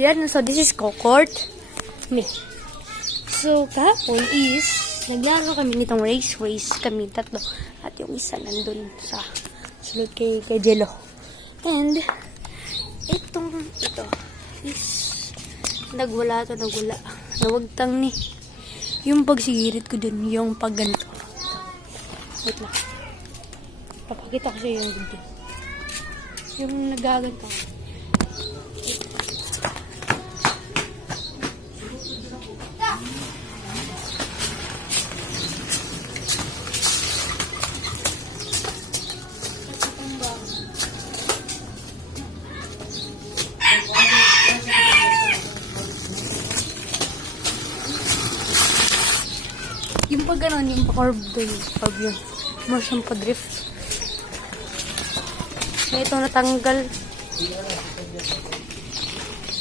Yan, so this is Court. Me. So, kahapon is, naglaro kami nitong race kami tatlo. At yung isa nandun sa sulod kay Jello. And, ito is, nagwala. Nawagtang ni. Yung pagsigirit ko dun, yung pag ganito. Wait lang. Papakita ko sa yung video. Yung nagaganto. Yung pag gano'n, yung pa-curve doon. Curve yun. More siyang pa-drift. Na ito natanggal.